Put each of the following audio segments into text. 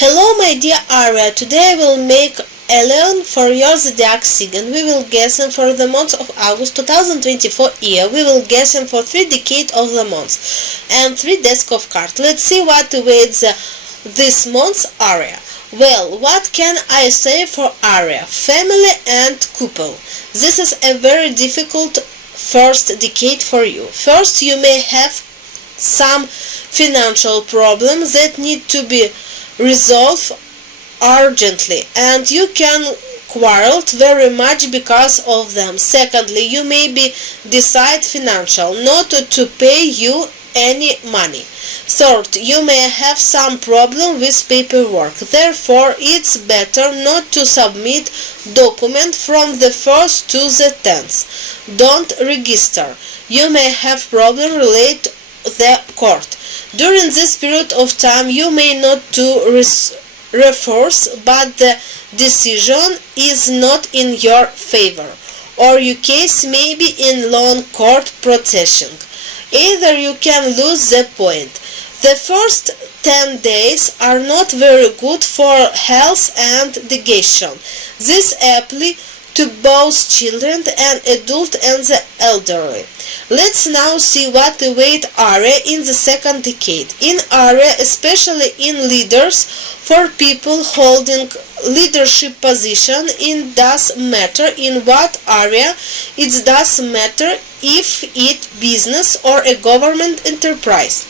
Hello my dear Aria, today I will make a leon for your zodiac sign. We will guess him for the month of August 2024 year. We will guess him for 3 decades of the month and 3 decks of cards. Let's see what awaits this month's Aria. Well, what can I say for Aria? Family and couple. This is a very difficult first decade for you. First, you may have some financial problems that need to be resolved urgently, and you can quarrel very much because of them. Secondly, you may be decide financial not to pay you any money. Third, you may have some problem with paperwork. Therefore, it's better not to submit document from the 1st to the 10th. Don't register. You may have problem relate the court. During this period of time, you may not do reforce, but the decision is not in your favor, or your case may be in long court proceeding. Either you can lose the point. The first 10 days are not very good for health and digestion. This applies to both children and adults and the elderly. Let's now see what awaits Aria in the second decade. In Aria, especially in leaders, for people holding leadership position, it does matter in what area. It does matter if it business or a government enterprise.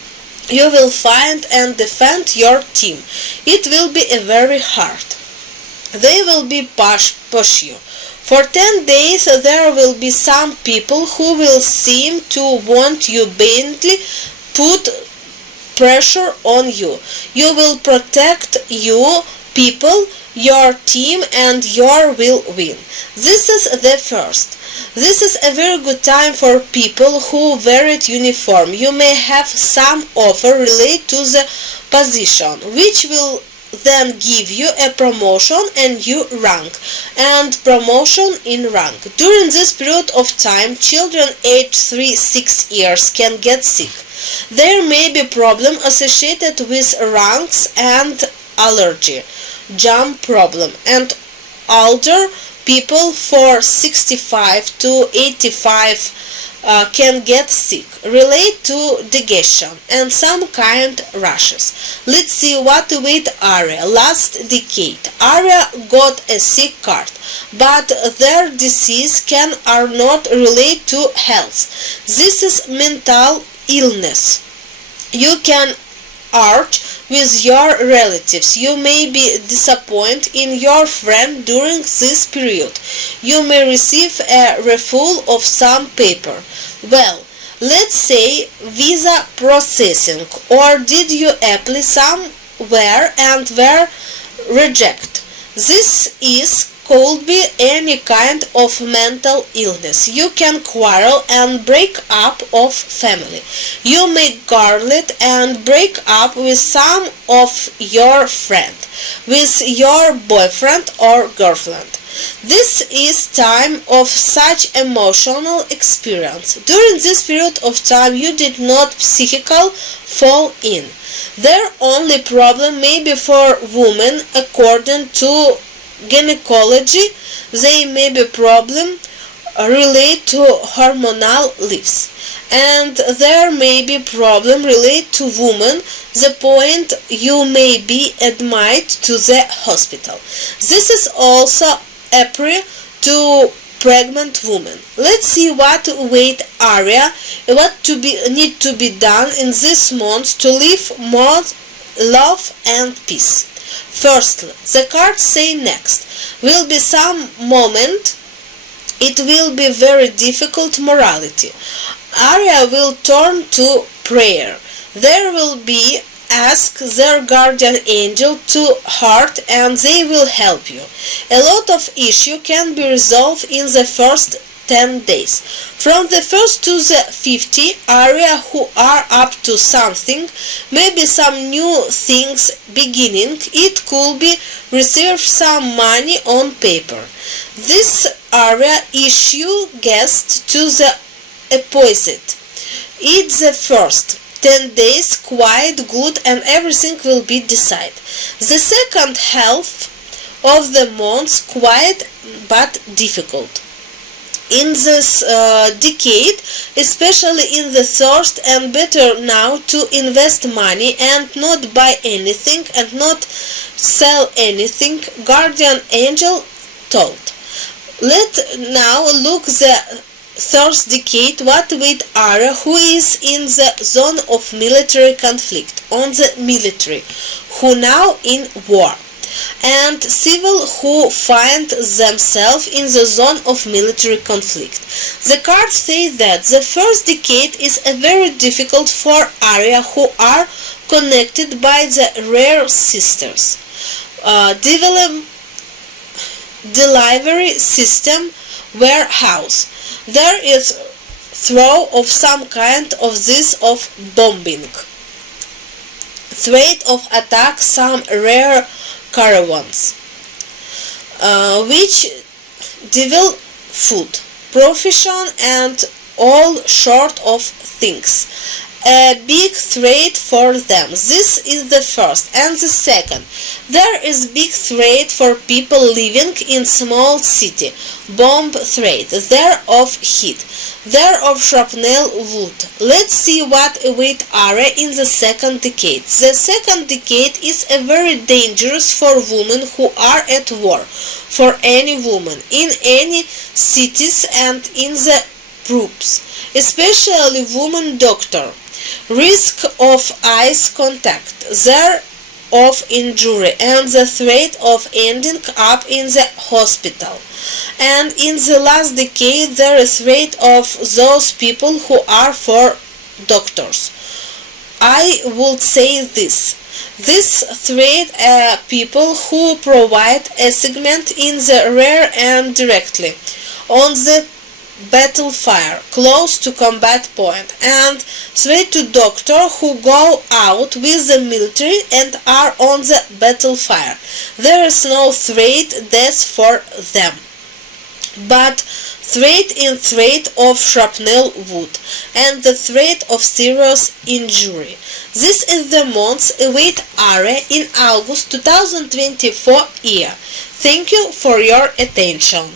You will find and defend your team. It will be very hard. They will be push you. For 10 days there will be some people who will seem to want you badly, put pressure on you. You will protect you, people, your team, and your will win. This is the first. This is a very good time for people who wear it uniform. You may have some offer related to the position, which will then give you a promotion and new rank and promotion in rank. During this period of time, children aged 3-6 years can get sick. There may be problem associated with ranks and allergy, jump problem, and older people for 65 to 85 can get sick, relate to digestion, and some kind rashes. Let's see what awaits Aria. Last decade, Aria got a sick card, but their disease can are not relate to health. This is mental illness. You can argue with your relatives. You may be disappointed in your friend during this period. You may receive a refund of some paper. Well, let's say visa processing, or did you apply somewhere and were rejected? This is could be any kind of mental illness. You can quarrel and break up of family. You may quarrel and break up with some of your friend, with your boyfriend or girlfriend. This is time of such emotional experience. During this period of time, you did not psychically fall in. Their only problem may be for women according to gynecology. They may be problem relate to hormonal leaves, and there may be problem relate to women, the point you may be admitted to the hospital. This is also apply to pregnant women. Let's see what await Aria, what need to be done in this month to live more love and peace. Firstly, the cards say next will be some moment it will be very difficult morality. Aria will turn to prayer. There will be ask their guardian angel to heart and they will help you. A lot of issue can be resolved in the first 10 days. From the 1st to the 50th, Aria who are up to something, maybe some new things beginning. It could be receive some money on paper. This Aria issue guest to the opposite. It's the first. 10 days quite good and everything will be decided. The second half of the month quite but difficult. In this decade, especially in the thirst, and better now to invest money and not buy anything and not sell anything, guardian angel told. Let now look the third decade what with Aries, who is in the zone of military conflict, on the military, who now in war, and civil who find themselves in the zone of military conflict. The cards say that the first decade is a very difficult for Aries who are connected by the rare sisters. Delivery system warehouse. There is throw of some kind of this of bombing. Threat of attack some rare caravans, which devil food, profession and all sort of things. A big threat for them. This is the first. And the second, there is big threat for people living in small city. Bomb threat. There of heat. There of shrapnel wood. Let's see what await Aries in the second decade. The second decade is a very dangerous for women who are at war. For any woman in any cities and in the groups, especially woman doctor. Risk of eyes contact, there of injury, and the threat of ending up in the hospital. And in the last decade there is threat of those people who are for doctors. I would say this threat people who provide a segment in the rear and directly on the battlefield close to combat point, and threat to doctor who go out with the military and are on the battlefield. There is no threat death for them, but threat of shrapnel wood and the threat of serious injury. This is the month await Aries in August 2024 year. Thank you for your attention.